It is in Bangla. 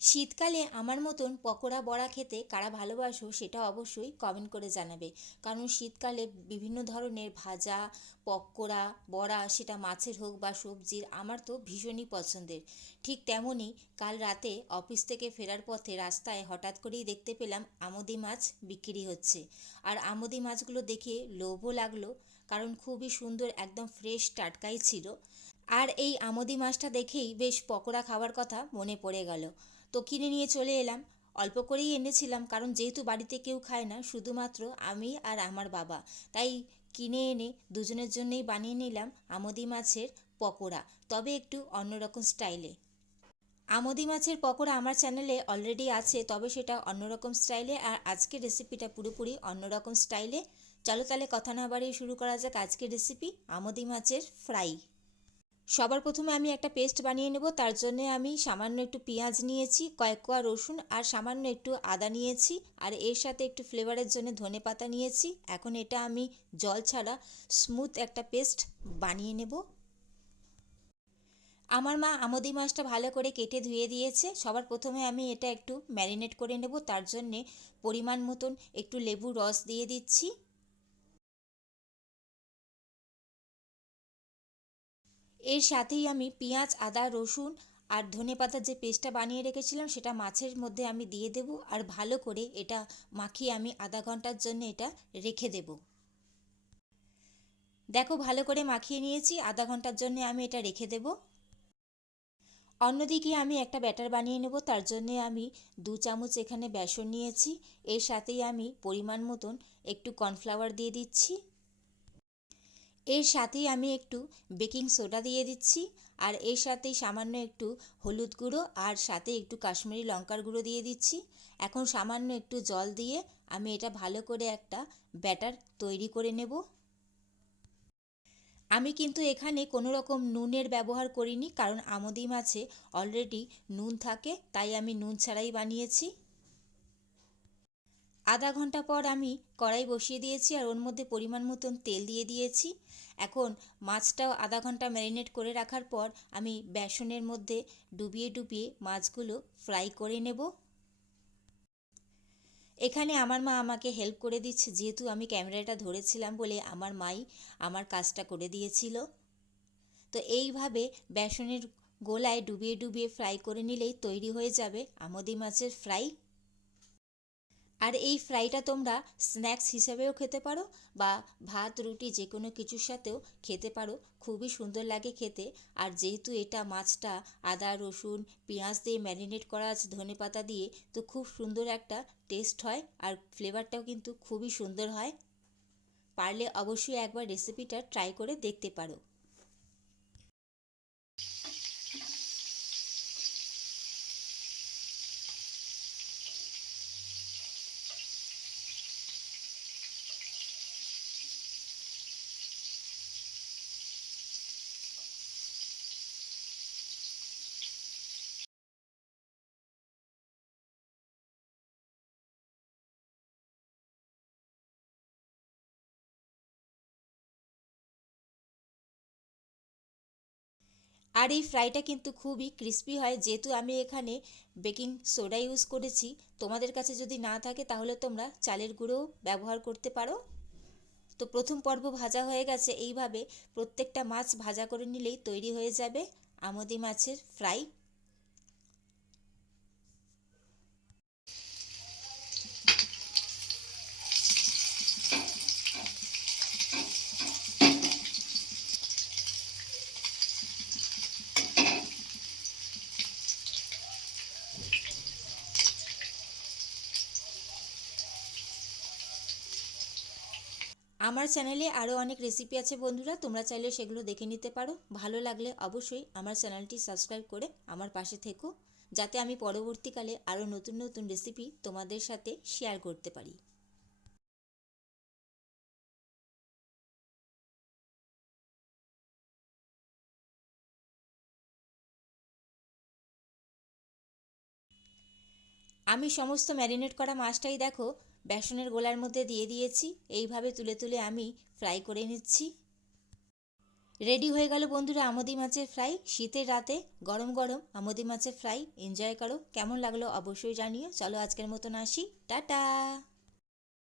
শীতকালে আমার মতন পকোড়া বড়া খেতে কারা ভালোবাসো সেটা অবশ্যই কমেন্ট করে জানাবে। কারণ শীতকালে বিভিন্ন ধরনের ভাজা, পকোড়া, বড়া সেটা মাছের হোক বা সবজির আমার তো ভীষণই পছন্দের। ঠিক তেমনই কাল রাতে অফিস থেকে ফেরার পথে রাস্তায় হঠাৎ করেই দেখতে পেলাম আমোদি মাছ বিক্রি হচ্ছে। আর আমোদি মাছগুলো দেখে লোভও লাগলো, কারণ খুবই সুন্দর, একদম ফ্রেশ টাটকাই ছিল। আর এই আমোদি মাছটা দেখেই বেশ পকোড়া খাওয়ার কথা মনে পড়ে গেল। তো কিনে নিয়ে চলে এলাম। অল্প করেই এনেছিলাম, কারণ যেহেতু বাড়িতে কেউ খায় না, শুধুমাত্র আমি আর আমার বাবা। তাই কিনে এনে দুজনের জন্যই বানিয়ে নিলাম আমোদি মাছের পকোড়া, তবে একটু অন্যরকম স্টাইলে। আমোদি মাছের পকোড়া আমার চ্যানেলে অলরেডি আছে, তবে সেটা অন্যরকম স্টাইলে, আর আজকের রেসিপিটা পুরোপুরি অন্যরকম স্টাইলে। চলো তাহলে কথা না বাড়িয়ে শুরু করা যাক আজকের রেসিপি, আমোদি মাছের ফ্রাই। সবার প্রথমে আমি একটা পেস্ট বানিয়ে নেব। তার জন্য আমি সামান্য একটু পেঁয়াজ নিয়েছি, কয়েক কোয়া রসুন আর সামান্য একটু আদা নিয়েছি, আর এর সাথে একটু ফ্লেভারের জন্য ধনেপাতা নিয়েছি। এখন এটা আমি জল ছাড়া স্মুথ একটা পেস্ট বানিয়ে নেব। আমার মা আমোদি মাছটা ভালো করে কেটে ধুয়ে দিয়েছে। সবার প্রথমে আমি এটা একটু ম্যারিনেট করে নেব। তার জন্যে পরিমাণ মতন একটু লেবুর রস দিয়ে দিচ্ছি। এর সাথেই আমি পেঁয়াজ, আদা, রসুন আর ধনেপাতার যে পেস্টটা বানিয়ে রেখেছিলাম সেটা মাছের মধ্যে আমি দিয়ে দেব, আর ভালো করে এটা মাখিয়ে আমি আধা ঘন্টার জন্য এটা রেখে দেব। দেখো, ভালো করে মাখিয়ে নিয়েছি, আধা ঘন্টার জন্য আমি এটা রেখে দেব। অন্যদিকে আমি একটা ব্যাটার বানিয়ে নেব। তার জন্যে আমি 2 চামচ এখানে বেসন নিয়েছি। এর সাথেই আমি পরিমাণ মতন একটু কর্নফ্লাওয়ার দিয়ে দিচ্ছি। এর সাথেই আমি একটু বেকিং সোডা দিয়ে দিচ্ছি, আর এর সাথেই সামান্য একটু হলুদ গুঁড়ো আর সাথে একটু কাশ্মীরি লঙ্কার গুঁড়ো দিয়ে দিচ্ছি। এখন সামান্য একটু জল দিয়ে আমি এটা ভালো করে একটা ব্যাটার তৈরি করে নেব। আমি কিন্তু এখানে কোনো রকম নুনের ব্যবহার করিনি, কারণ আমোদি মাছে অলরেডি নুন থাকে, তাই আমি নুন ছাড়াই বানিয়েছি। আধা ঘন্টা পর আমি কড়াই বসিয়ে দিয়েছি, আর ওর মধ্যে পরিমাণ মতন তেল দিয়ে দিয়েছি। এখন মাছটাও আধা ঘন্টা ম্যারিনেট করে রাখার পর আমি বেসনের মধ্যে ডুবিয়ে ডুবিয়ে মাছগুলো ফ্রাই করে নেব। এখানে আমার মা আমাকে হেল্প করে দিচ্ছে, যেহেতু আমি ক্যামেরাটা ধরেছিলাম বলে আমার মাই আমার কাজটা করে দিয়েছিল। তো এইভাবে বেসনের গোলায় ডুবিয়ে ডুবিয়ে ফ্রাই করে নিলেই তৈরি হয়ে যাবে আমোদি মাছের ফ্রাই। আর এই ফ্রাইটা তোমরা স্ন্যাক্স হিসেবেও খেতে পারো, বা ভাত রুটি যে কোনো কিছুর সাথেও খেতে পারো, খুবই সুন্দর লাগে খেতে। আর যেহেতু এটা মাছটা আদা রসুন পেঁয়াজ দিয়ে ম্যারিনেট করা আছে ধনেপাতা দিয়ে, তো খুব সুন্দর একটা টেস্ট হয়, আর ফ্লেভারটাও কিন্তু খুবই সুন্দর হয়। পারলে অবশ্যই একবার রেসিপিটা ট্রাই করে দেখতে পারো। আর এই ফ্রাইটা কিন্তু খুবই ক্রিস্পি হয়, যেহেতু আমি এখানে বেকিং সোডা ইউজ করেছি। তোমাদের কাছে যদি না থাকে তাহলে তোমরা চালের গুঁড়োও ব্যবহার করতে পারো। তো প্রথম পর্ব ভাজা হয়ে গেছে। এইভাবে প্রত্যেকটা মাছ ভাজা করে নিলেই তৈরি হয়ে যাবে আমোদি মাছের ফ্রাই। আমার চ্যানেলে আরও অনেক রেসিপি আছে বন্ধুরা, তোমরা চাইলে সেগুলো দেখে নিতে পারো। ভালো লাগলে অবশ্যই আমার চ্যানেলটি সাবস্ক্রাইব করে আমার পাশে থেকো, যাতে আমি পরবর্তীকালে আরও নতুন নতুন রেসিপি তোমাদের সাথে শেয়ার করতে পারি। আমি সমস্ত ম্যারিনেট করা মাছটাই দেখো বেসনের গোলার মধ্যে দিয়ে দিয়েছি। এইভাবে তুলে তুলে আমি ফ্রাই করে নিচ্ছি। রেডি হয়ে গেল বন্ধুরা আমোদি মাছের ফ্রাই। শীতের রাতে গরম গরম আমোদি মাছের ফ্রাই এনজয় করো। কেমন লাগলো অবশ্যই জানিও। চলো আজকের মতন আসি, টাটা।